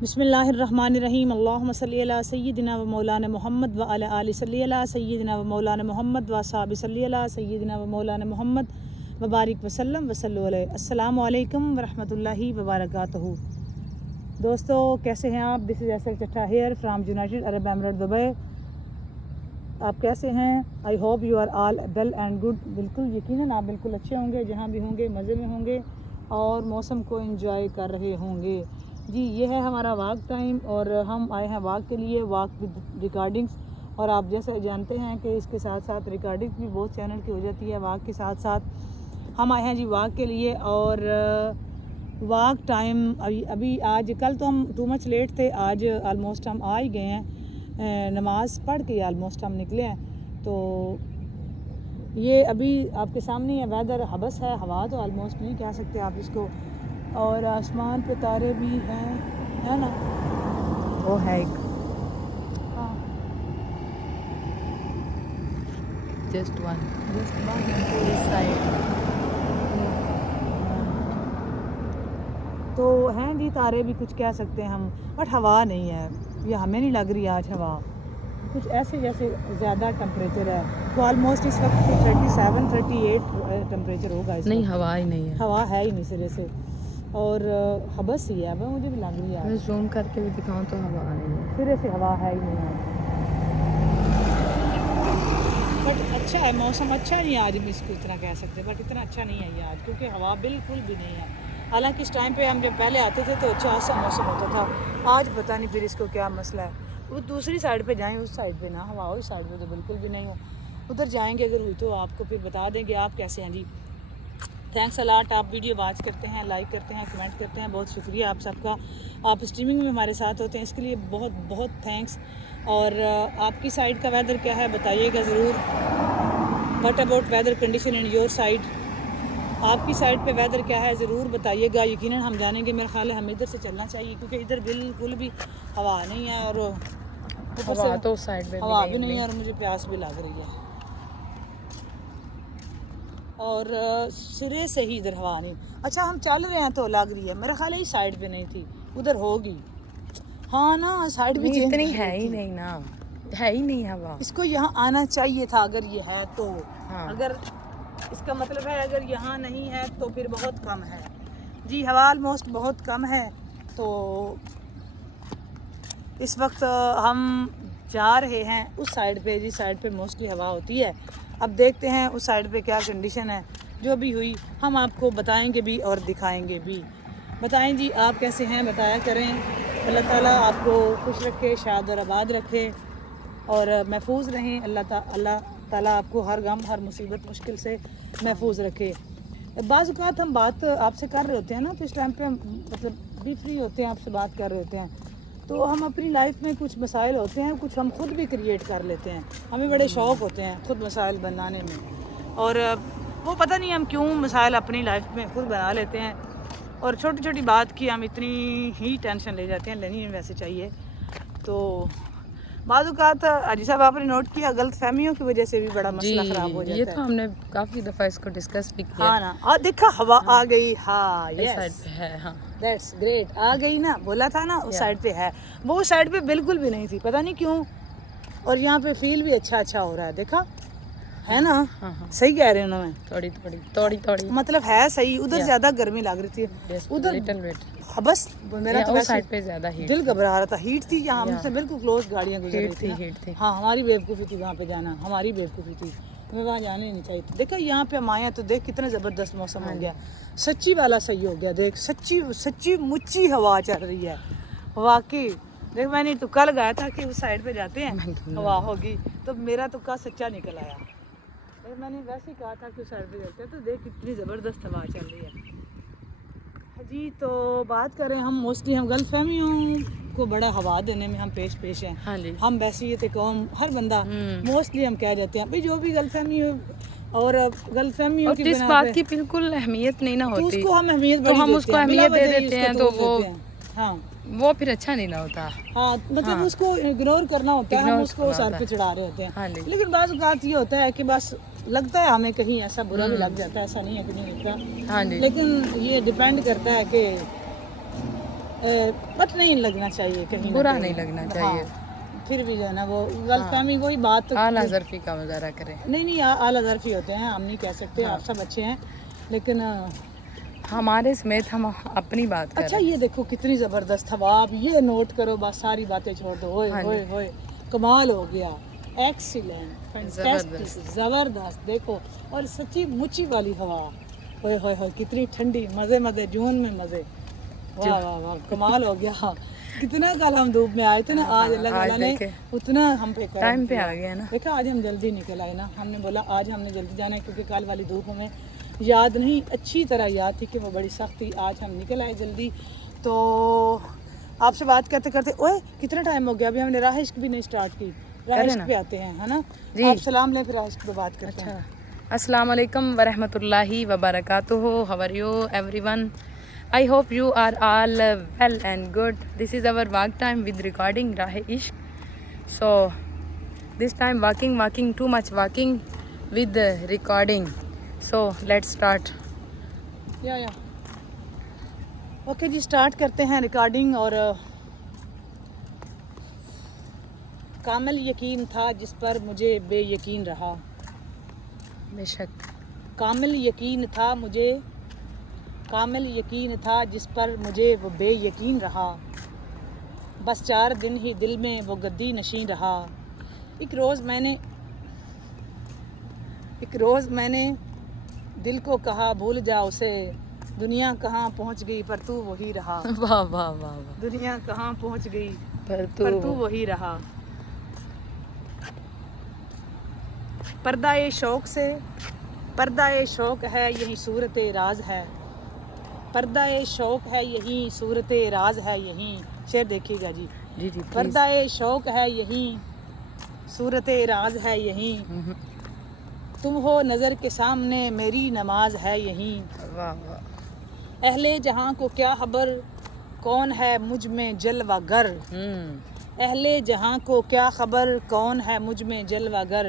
बिस्मिल्लाहिर्रहमानिर्रहीम अल्लाहुम्मा सल्ली अला सय्यिदिना व मौलाना मुहम्मद व अला आलि सल्ली अला सय्यिदिना व मौलाना मुहम्मद व असहाबि सल्ली अला सय्यिदिना व मौलाना मुहम्मद व बारिक वसल्लम व सल्लु अलैहि। अस्सलामु अलैकुम व रहमतुल्लाहि व बारकातुहू। दोस्तों कैसे हैं आप? This is SL Chatta here from United Arab Emirate Dubai. आप कैसे हैं? I hope you are all well and good. बिल्कुल यकीनन आप बिल्कुल अच्छे होंगे, जहाँ भी होंगे मज़े में होंगे और मौसम को एंजॉय कर रहे होंगे। जी ये है हमारा वॉक टाइम और हम आए हैं वॉक के लिए, वॉक विद रिकॉर्डिंग्स। और आप जैसे जानते हैं कि इसके साथ साथ रिकॉर्डिंग्स भी बहुत चैनल की हो जाती है वॉक के साथ साथ। हम आए हैं जी वॉक के लिए और वॉक टाइम अभी आज कल तो हम टू मच लेट थे, आज आलमोस्ट हम आ ही गए हैं, नमाज पढ़ के आलमोस्ट हम निकले हैं। तो ये अभी आपके सामने है वेदर, हबस है, हवा तो आलमोस्ट नहीं कह सकते आप इसको, और आसमान पे तारे भी हैं, है ना? वो है एक हाँ जस्ट वन इस साइड तो हैं जी तारे भी कुछ कह सकते हैं हम, बट हवा नहीं है, ये हमें नहीं लग रही आज हवा। कुछ ऐसे जैसे ज़्यादा टेम्परेचर है, तो ऑलमोस्ट इस वक्त 37-38 टेम्परेचर होगा इस नहीं, वक्त। हवा ही नहीं है, हवा है ही नहीं सिरे से, और हबस ही है, मुझे भी लग रही है मैं जूम करके भी दिखाऊं तो हवा नहीं है, सिरे से हवा है ही नहीं है। बट अच्छा है मौसम, अच्छा नहीं है आज भी इसको इतना कह सकते, बट इतना अच्छा नहीं है ये आज, क्योंकि हवा बिल्कुल भी नहीं है। हालांकि इस टाइम पे हम जब पहले आते थे तो अच्छा सा मौसम होता था, आज पता नहीं फिर इसको क्या मसला है। वो दूसरी साइड पे जाएं, उस साइड पे ना हवा हो, इस साइड पे तो बिल्कुल भी नहीं हो। उधर जाएंगे अगर हुई तो आपको फिर बता देंगे। आप कैसे हैं जी? थैंक्स अलाट, आप वीडियो वॉच करते हैं, लाइक करते हैं, कमेंट करते हैं, बहुत शुक्रिया आप सबका। आप स्ट्रीमिंग में हमारे साथ होते हैं, इसके लिए बहुत बहुत थैंक्स। और आपकी साइड का वेदर क्या है बताइएगा ज़रूर। What about whether condition in your side? आपकी साइड पे वेदर क्या है ज़रूर बताइएगा, यकीनन हम जानेंगे। मेरा ख्याल है हमें इधर से चलना चाहिए, क्योंकि इधर बिल्कुल भी हवा नहीं है और ऊपर हवा से तो उस साइड पे हवा भी नहीं है, और मुझे प्यास भी लग रही है, और सिरे से ही इधर हवा नहीं। अच्छा हम चल रहे हैं तो लग रही है, मेरा ख्याल है इस साइड पे नहीं थी, उधर होगी। हाँ ना, साइड भी चेंज इतनी कर है रही ही थी। नहीं ना, है ही नहीं हवा। इसको यहाँ आना चाहिए था अगर ये है तो। हाँ। अगर इसका मतलब है अगर यहाँ नहीं है तो फिर बहुत कम है जी, हवा ऑलमोस्ट बहुत कम है। तो इस वक्त हम जा रहे हैं उस साइड पे, जिस साइड पे मोस्टली हवा होती है। अब देखते हैं उस साइड पे क्या कंडीशन है, जो भी हुई हम आपको बताएंगे भी और दिखाएंगे भी। बताएं जी आप कैसे हैं, बताया करें। अल्लाह ताला आपको खुश रखे, शाद और आबाद रखे और महफूज रहें। अल्लाह ताला आपको हर गम हर मुसीबत मुश्किल से महफूज रखे। बाज़ औक़ात हम बात आपसे कर रहे होते हैं ना, तो इस टाइम पे हम मतलब भी फ्री होते हैं, आपसे बात कर रहे होते हैं, तो हम अपनी लाइफ में कुछ मसाइल होते हैं, कुछ हम खुद भी क्रिएट कर लेते हैं। हमें बड़े शौक़ होते हैं खुद मसाइल बनाने में, और वो पता नहीं हम क्यों मसाइल अपनी लाइफ में खुद बना लेते हैं, और छोटी छोटी बात की हम इतनी ही टेंशन ले जाते हैं, लेनी नहीं वैसे चाहिए। तो बाज़ औक़ात अजी साहब आपने नोट किया, गलत फहमियों की वजह से भी बड़ा मसला ख़राब हो जाता है। ये तो हमने काफी दफा इसको डिस्कस भी किया। हाँ ना, और देखा हवा आ गई। हाँ इस साइड पे है। हाँ, दैट्स ग्रेट, आ गई ना, बोला था ना उस साइड पे है। वो उस साइड पे बिल्कुल भी नहीं थी, पता नहीं क्यों, और यहाँ पे फील भी अच्छा हो रहा है, देखा है ना? हाँ, हाँ। सही कह रहे हैं उन्होंने, थोड़ी मतलब है सही। उधर ज्यादा गर्मी लग रही थी, उधर लिटिल बिट। बस मेरा तो उस वैसे साइड पे ज्यादा हीट, दिल घबरा रहा था, हीट थी। यहाँ हमसे बिल्कुल क्लोज गाड़ियाँ गुजर रही थी, हीट थी। हाँ हमारी बेवकूफ़ी थी वहाँ पे जाना, हमारी बेवकूफ़ी थी, हमें वहाँ जाना ही नहीं चाहिए था। देखा यहाँ पे हम आए हैं तो देख कितना ज़बरदस्त मौसम हो गया, सच्ची वाला सही हो गया। देख सच्ची मुच्ची हवा चल रही है वाकई। देख मैंने तो कल गया था कि उस साइड पे जाते हैं हवा होगी, तो मेरा तुक्का सच्चा निकल आया। मैंने वैसे ही कहा था कि उस साइड पे जाते हैं, तो देख कितनी ज़बरदस्त हवा चल रही है जी। तो बात करें हम, मोस्टली हम गलतफहमियों को बड़ा हवा देने में हम पेश हैं। हाँ जी। हम वैसे ये थे कौम, हर बंदा मोस्टली हम कह देते हैं भाई जो भी गलतफहमी हो, और गलतफहमियों की जिस बात की बिल्कुल अहमियत नहीं ना तो होती, उसको हम अहमियत तो हम उसको अहमियत दे देते हैं, तो वो फिर अच्छा नहीं ना होता। हाँ मतलब उसको इग्नोर करना होता है, हम उसको सर पे चढ़ा रहे होते हैं। हाँ, लेकिन बाज़ औक़ात ये होता है कि बस लगता है हमें कहीं ऐसा बुरा भी लग जाता है, ऐसा नहीं है कि नहीं लगता। हाँ जी। लेकिन ये डिपेंड करता है कि बट नहीं लगना चाहिए कहीं बुरा ना नहीं कहीं। लगना चाहिए। हाँ, फिर भी जो है ना वो गलतफहमी वही बात तो आला ज़रफ़ी का मुज़ाहरा करें। नहीं आला ज़रफ़ी होते हैं, हम नहीं कह सकते, आप सब अच्छे हैं, लेकिन हमारे समेत हम अपनी बात कर अच्छा रहे हैं। ये देखो कितनी ज़बरदस्त हवा, आप ये नोट करो, बस सारी बातें छोड़ दो। ओए हाँ जी। ओए ओए कमाल हो गया, एक्सीलेंट, फैंटास्टिक, ज़बरदस्त। देखो और सच्ची मुची वाली हवा, ओए होए होए कितनी ठंडी, मज़े मज़े, जून में मज़े, वाह वाह वाह कमाल हो गया। कितना कल हम धूप में आए थे ना, आज अल्लाह ताला ने देखे। उतना हम पे करम टाइम पे किया। आ गया ना। देखा आज हम जल्दी निकल आए ना, हमने बोला आज हमने जल्दी जाना है क्योंकि कल वाली धूप हमें याद नहीं, अच्छी तरह याद थी कि वो बड़ी सख्त थी। आज हम निकल आए जल्दी। तो आपसे बात करते करते ओए कितना टाइम हो गया, अभी हमने राह इश्क भी नहीं स्टार्ट की। राह इश्क पे आते हैं, है ना जी। आप सलाम लें फिर राह इश्क पे बात करते हैं। अस्सलाम वालेकुम व रहमतुल्लाहि व बरकातुहू। How are you everyone? I hope you are all well and good. This is our walk time with recording Rahe Ishq. So this time walking too much walking with recording. So let's start. या okay जी, start करते हैं recording. और कामिल यकीन था जिस पर मुझे बेयकीन रहा, बेशक कामिल यकीन था मुझे, कामिल यकीन था जिस पर मुझे वो बेयकीन रहा, बस 4 दिन ही दिल में वो गद्दी नशीं रहा। एक रोज़ मैंने दिल को कहा भूल जा उसे, दुनिया कहाँ पहुँच गई पर तू वही रहा। वाह वाह वाह वाह। दुनिया कहाँ पहुँच गई पर पर तू वही रहा। पर्दाए शौक है यही सूरत राज है, पर्दाए शौक है यही सूरत राज है, यही शेर देखिएगा जी। जी जी पर्दाए शौक है यही सूरत राज है, यही तुम हो नज़र के सामने मेरी नमाज है, यही वाह वाह। अहले जहाँ को क्या खबर कौन है मुझ में जलवागर, अहले जहाँ को क्या खबर कौन है मुझ में जलवागर,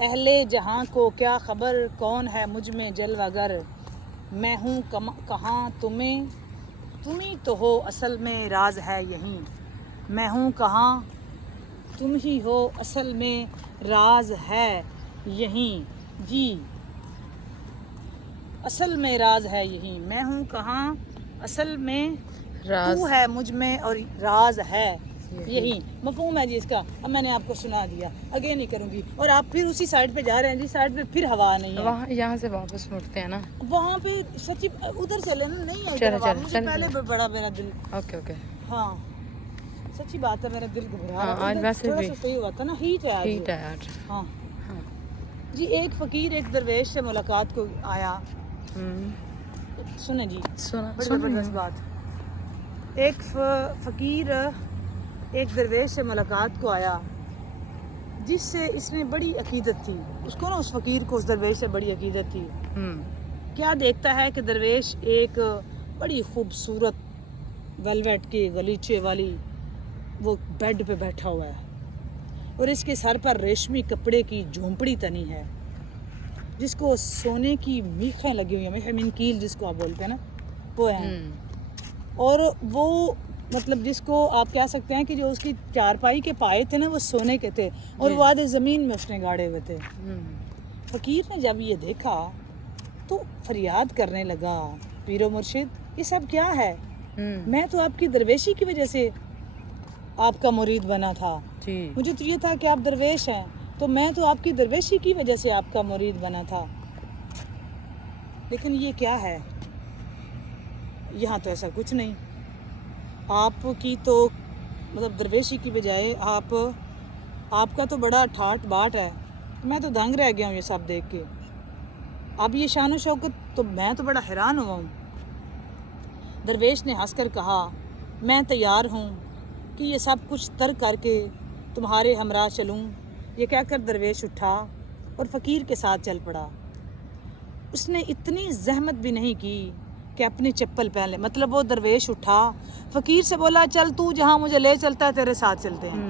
अहले जहाँ को क्या खबर कौन है मुझ में जलवागर, मैं हूँ कहाँ तुम ही तो हो असल में राज है, यही मैं हूँ कहाँ तुम ही हो असल में राज है, यही जी असल में राज है, यही मैं हूँ कहाँ असल में राज तू है मुझ में और राज है, यही मफहूम है जी इसका। अब मैंने आपको सुना दिया, आगे नहीं करूँगी। और आप फिर उसी साइड पे जा रहे हैं जी, साइड पे फिर हवा नहीं है, वहाँ यहाँ से वापस मुड़ते हैं ना, वहाँ पे सच्ची उधर से लेना नहीं है, चलो, इधर हवा। चलो, मुझे चलो। पहले बड़ा मेरा दिल, ओके ओके। हाँ सच्ची बात है, मेरा दिल घबरा हाँ, रहा है। आज उधर वैसे थोड़ा भी सा सही हुआ था ना, हीट है आज। हीट है आज। हाँ हाँ। जी, एक फ़कीर एक दरवेश से मुलाकात को आया। सुने जी, सुना बड़ी ज़बरदस्त बात। एक फ़कीर एक दरवेश से मुलाकात को आया जिससे इसमें बड़ी अकीदत थी। उसको ना, उस फ़कीर को उस दरवेश से बड़ी अकीदत थी। क्या देखता है कि दरवेश एक बड़ी खूबसूरत वेलवेट की गलीचे वाली वो बेड पे बैठा हुआ है और इसके सर पर रेशमी कपड़े की झोंपड़ी तनी है जिसको सोने की मीखें लगी हुई हैं, मीनकील जिसको आप बोलते हैं ना, वो है। और वो मतलब जिसको आप कह सकते हैं कि जो उसकी चारपाई के पाए थे ना, वो सोने के थे और वो आधे ज़मीन में उसने गाड़े हुए थे। फ़कीर ने जब ये देखा तो फरियाद करने लगा, पीरो मुर्शिद ये सब क्या है? मैं तो आपकी दरवेशी की वजह से आपका मुरीद बना था जी। मुझे तो ये था कि आप दरवेश हैं, तो मैं तो आपकी दरवेशी की वजह से आपका मुरीद बना था, लेकिन ये क्या है? यहाँ तो ऐसा कुछ नहीं। आपकी तो मतलब दरवेशी की बजाय आपका तो बड़ा ठाट बाट है। मैं तो दंग रह गया हूँ ये सब देख के। अब ये शान शौकत, तो मैं तो बड़ा हैरान हुआ हूँ। दरवेश ने हंसकर कहा, मैं तैयार हूँ कि ये सब कुछ तर्क करके तुम्हारे हमरा चलूँ। ये कहकर दरवेश उठा और फ़कीर के साथ चल पड़ा। उसने इतनी जहमत भी नहीं की कि अपनी चप्पल पहन ले। मतलब वो दरवेश उठा, फ़कीर से बोला चल तू जहाँ मुझे ले चलता है तेरे साथ चलते हैं।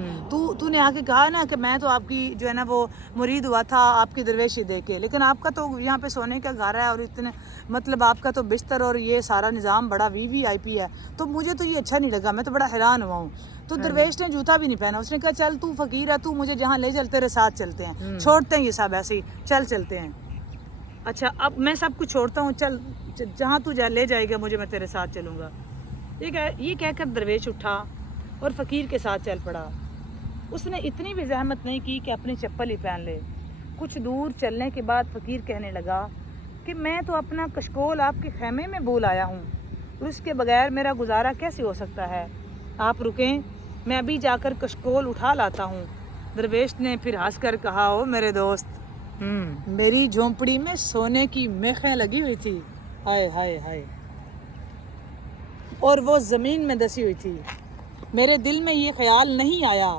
तूने आके कहा ना कि मैं तो आपकी जो है ना वो मुरीद हुआ था आपकी दरवेशी दे के, लेकिन आपका तो यहाँ पे सोने का घर है और इतने मतलब आपका तो बिस्तर और ये सारा निज़ाम बड़ा VVIP है, तो मुझे तो ये अच्छा नहीं लगा, मैं तो बड़ा हैरान हुआ हूँ। तो दरवेश ने जूता भी नहीं पहना, उसने कहा चल तू फ़कीर है, तू मुझे जहाँ ले चल तेरे साथ चलते हैं, छोड़ते हैं ये सब ऐसे ही, चल चलते हैं। अच्छा अब मैं सब कुछ छोड़ता हूँ, चल जहाँ तू ले जाएगा मुझे, मैं तेरे साथ चलूँगा। ये कहकर दरवेश उठा और फ़कीर के साथ चल पड़ा। उसने इतनी भी ज़हमत नहीं की कि अपनी चप्पल ही पहन ले। कुछ दूर चलने के बाद फ़कीर कहने लगा कि मैं तो अपना कशकोल आपके खैमे में भूल आया हूँ, तो इसके बगैर मेरा गुजारा कैसे हो सकता है। आप रुकें, मैं अभी जाकर कशकोल उठा लाता हूँ। दरवेश ने फिर हंस कर कहा, ओ मेरे दोस्त, मेरी झोंपड़ी में सोने की मेखें लगी हुई थी, हाय हाय हाय, और वो ज़मीन में दसी हुई थी। मेरे दिल में ये ख्याल नहीं आया,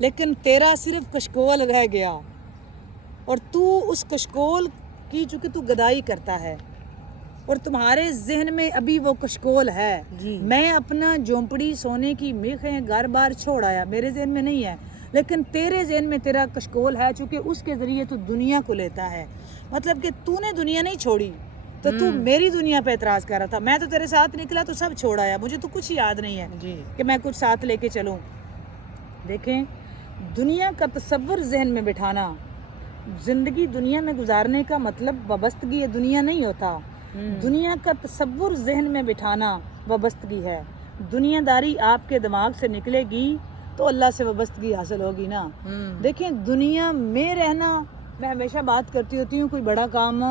लेकिन तेरा सिर्फ कशकोल रह गया, और तू उस कशकोल की चूँकि तू गदाई करता है और तुम्हारे जहन में अभी वो कशकोल है जी। मैं अपना झोंपड़ी सोने की मेखें घर बार छोड़ आया, मेरे जहन में नहीं है, लेकिन तेरे जहन में तेरा कशकोल है, चूँकि उसके ज़रिए तू दुनिया को लेता है। मतलब कि तूने दुनिया नहीं छोड़ी, तो तू मेरी दुनिया पे एतराज़ कर रहा था। मैं तो तेरे साथ निकला तो सब छोड़ आया, मुझे तो कुछ याद नहीं है जी कि मैं कुछ साथ लेके चलूँ। देखें, दुनिया का तसव्वुर जहन में बिठाना, ज़िंदगी दुनिया में गुजारने का मतलब वाबस्तगी है, दुनिया नहीं होता। दुनिया का तसव्वुर जहन में बिठाना वाबस्तगी है। दुनियादारी आपके दिमाग से निकलेगी तो अल्लाह से वाबस्तगी हासिल होगी ना। देखें, दुनिया में रहना, मैं हमेशा बात करती होती हूँ, कोई बड़ा काम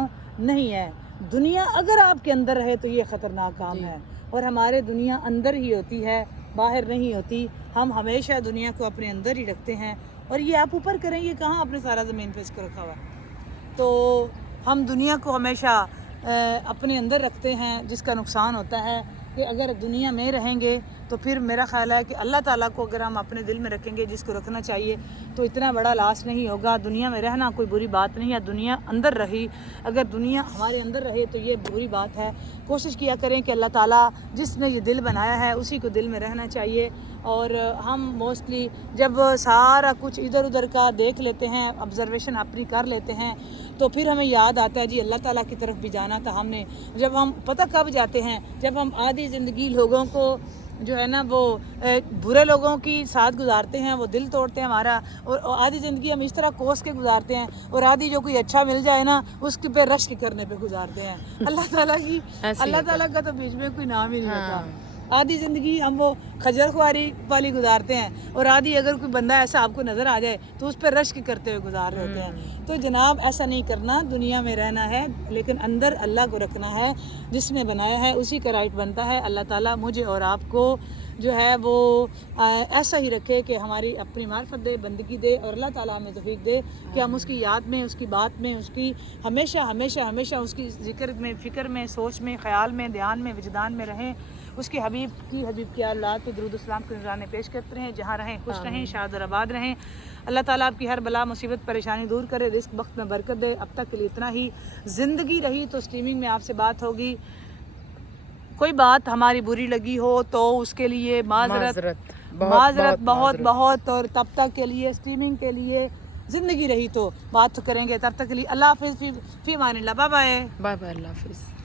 नहीं है। दुनिया अगर आपके अंदर रहे तो ये ख़तरनाक काम है, और हमारे दुनिया अंदर ही होती है, बाहर नहीं होती। हम हमेशा दुनिया को अपने अंदर ही रखते हैं, और ये आप ऊपर करें, ये कहाँ आपने सारा ज़मीन पे इसको रखा हुआ है। तो हम दुनिया को हमेशा अपने अंदर रखते हैं, जिसका नुकसान होता है कि अगर दुनिया में रहेंगे तो फिर मेरा ख्याल है कि अल्लाह ताला को अगर हम अपने दिल में रखेंगे, जिसको रखना चाहिए, तो इतना बड़ा लॉस नहीं होगा। दुनिया में रहना कोई बुरी बात नहीं है, दुनिया अंदर रही, अगर दुनिया हमारे अंदर रहे तो ये बुरी बात है। कोशिश किया करें कि अल्लाह ताला जिसने ये दिल बनाया है उसी को दिल में रहना चाहिए। और हम मोस्टली जब सारा कुछ इधर उधर का देख लेते हैं, ऑब्जर्वेशन अपनी कर लेते हैं, तो फिर हमें याद आता है जी अल्लाह ताला की तरफ भी जाना था हमने। जब हम पता कब जाते हैं, जब हम आधी ज़िंदगी लोगों को जो है ना वो बुरे लोगों की साथ गुजारते हैं, वो दिल तोड़ते हैं हमारा, और आधी ज़िंदगी हम इस तरह कोस के गुजारते हैं, और आधी जो कोई अच्छा मिल जाए ना उसके पे रश्क करने पे गुजारते हैं। अल्लाह ताला का तो बीच में कोई नाम ही नहीं होता। आधी ज़िंदगी हम वो खजर ख्वारी वाली गुजारते हैं, और आधी अगर कोई बंदा ऐसा आपको नज़र आ जाए तो उस पर रश्क करते हुए गुजार रहे होते हैं। तो जनाब ऐसा नहीं करना, दुनिया में रहना है लेकिन अंदर अल्लाह को रखना है, जिसने बनाया है उसी का राइट बनता है। अल्लाह ताला मुझे और आपको जो है वो ऐसा ही रखे कि हमारी अपनी मार्फत दे, बंदगी दे, और अल्लाह ताला हमें तौफीक दे कि हम उसकी याद में, उसकी बात में, उसकी हमेशा हमेशा हमेशा उसकी ज़िक्र में, फ़िक्र में, सोच में, ख़याल में, ध्यान में, विजदान में रहें। उसके हबीब की औलाद पे दुरूद सलाम के नज़राने पेश करते रहें, जहाँ रहें खुश रहें, शाद और आबाद रहें। अल्लाह ताला आपकी हर बला मुसीबत परेशानी दूर करे, रिस्क वक्त में बरकत दे। अब तक के लिए इतना ही। ज़िंदगी रही तो स्ट्रीमिंग में आपसे बात होगी। कोई बात हमारी बुरी लगी हो तो उसके लिए माजरत बहुत बहुत, और तब तक के लिए स्ट्रीमिंग के लिए ज़िंदगी रही तो बात करेंगे। तब तक के लिए अल्लाह हाफ़िज़, फ़ी अमानिल्लाह, बाय बाय, अल्लाह हाफ़िज़।